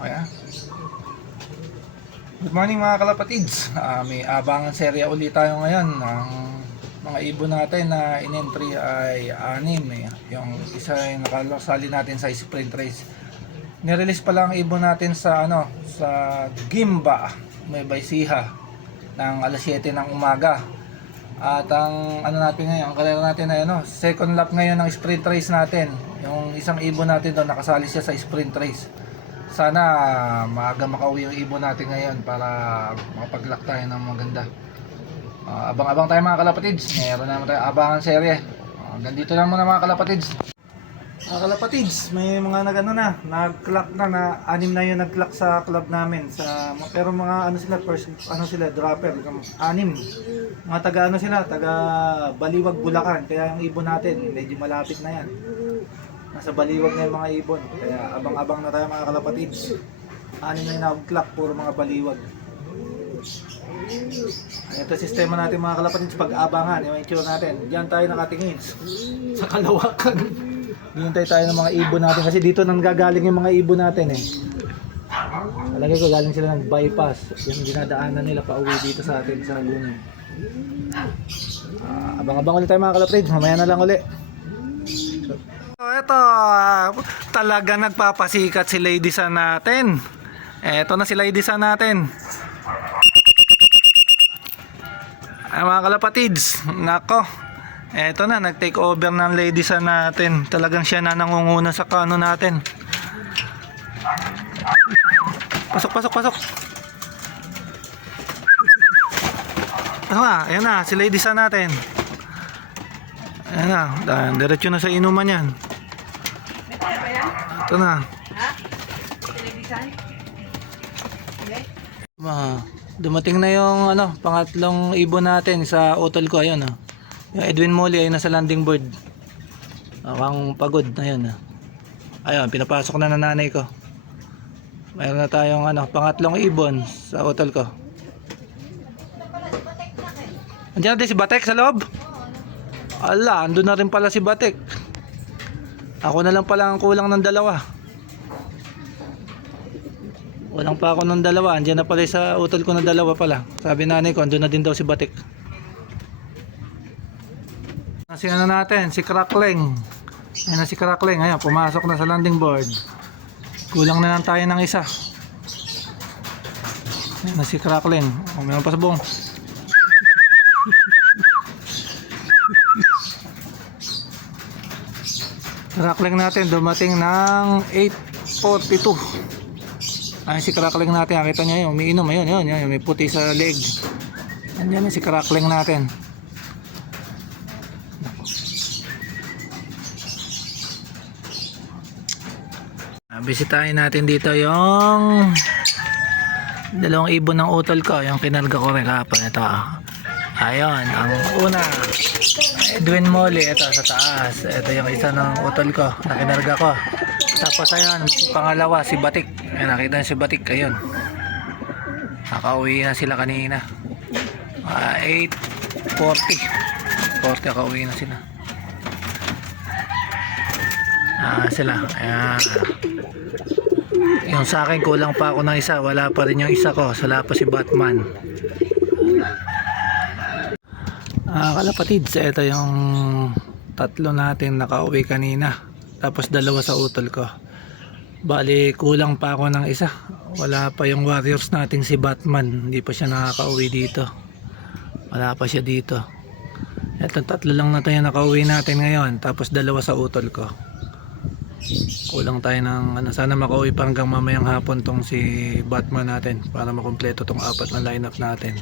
Okay ah. Good morning mga kalapatids. May abangan serya ulit tayo ngayon. Ang mga ibon natin na in-entry ay 6. Yung isa ay nakalasali natin sa sprint race. Nirelease pa lang ang ibon natin sa sa Gimba, may Baysiha ng alas 7 ng umaga. At ang natin ngayon, ang karera natin ay second lap ngayon ng sprint race natin. Yung isang ibon natin doon nakasali siya sa sprint race. Sana maaga makauwi yung ibon natin ngayon para makapag-lock tayo ng maganda. Abang-abang tayo mga kalapatids. Meron naman tayo abangan serye. Ganito lang muna mga kalapatids. Mga kalapatids, may mga nag-clock na 6 na yung nag-clock sa club namin pero mga sila dropper 6. Mga taga Baliwag, Bulacan. Kaya yung ibon natin medyo malapit na yan. Nasa Baliwag na yung mga ibon. Kaya abang-abang na tayo mga kalapatids. 6 na yung nag-clock, puro mga Baliwag. Ito sistema natin mga kalapatids, pag-abangan yung itsura natin. Diyan tayo nakatingin sa kalawakan. Hintay tayo ng mga ibon natin kasi dito nang gagaling yung mga ibon natin eh. Alagay ko galing sila ng bypass. Yung dinadaanan nila pa uwi dito sa atin sa Luna. Abang-abang ulit tayo mga kalapatids. Mamaya na lang ulit. Ito, talaga nagpapasikat si Lady Sun natin. Ito na si Lady Sun natin. Mga kalapatids, nako. Ito na, nag-take over ng Lady Sun natin. Talagang siya na nangunguna sa kano natin. Pasok. Pasok na, ayan na, si Lady Sun natin. Ayan na, diretso na sa inuman yan. Ito na. Dumating na yung pangatlong ibon natin sa utol ko. Ayun yung Edwin Molly ay nasa landing board. Ang pagod na yun. Ayun, pinapasok na ng nanay ko. Mayroon na tayong pangatlong ibon sa utol ko. Andiyan natin si Batek sa loob. Ala, andun na rin pala si Batek. Ako na lang pala ang kulang ng 2. Walang pa ako ng 2. Andiyan na pala sa utol ko ng 2 pala. Sabi nanay ko, andun na din daw si Batek. Si natin, si Crackling. Ayan na si Crackling. Ayan, pumasok na sa landing board. Kulang na lang tayo ng isa. Ayan na si Crackling. Mayroon pa sa buong. Crackling natin dumating ng 8:42. Ay si Crackling natin, nakita niyo yung umiinom, ayun, may puti sa leg. Andiyan si Crackling natin. Bisitahin natin dito yung 2 ibon ng utol ko, yung kinarga ko rin kahapon. Ito ayun, ang una Edwin Molly, ito sa taas. Ito yung isa ng utol ko na kinarga ko. Tapos ayun, pangalawa si Batik. Ayun, nakita si Batik, ayun. Nakauwi na sila kanina. 8:40 nakauwi na sila. Sila. Ayan. Yung sa akin kulang pa ako ng isa, wala pa rin yung isa ko. Sala pa si Batman. Kalapatids, ito yung 3 natin nakauwi kanina. Tapos 2 sa utol ko. Bali kulang pa ako ng isa. Wala pa yung warriors natin si Batman. Hindi pa siya nakakauwi dito. Wala pa siya dito. Ito 3 lang na tayo nakauwi natin ngayon. Tapos 2 sa utol ko. Kulang tayo ng sana makauwi pa hanggang mamayang hapon tong si Batman natin para makumpleto tong 4 na lineup natin.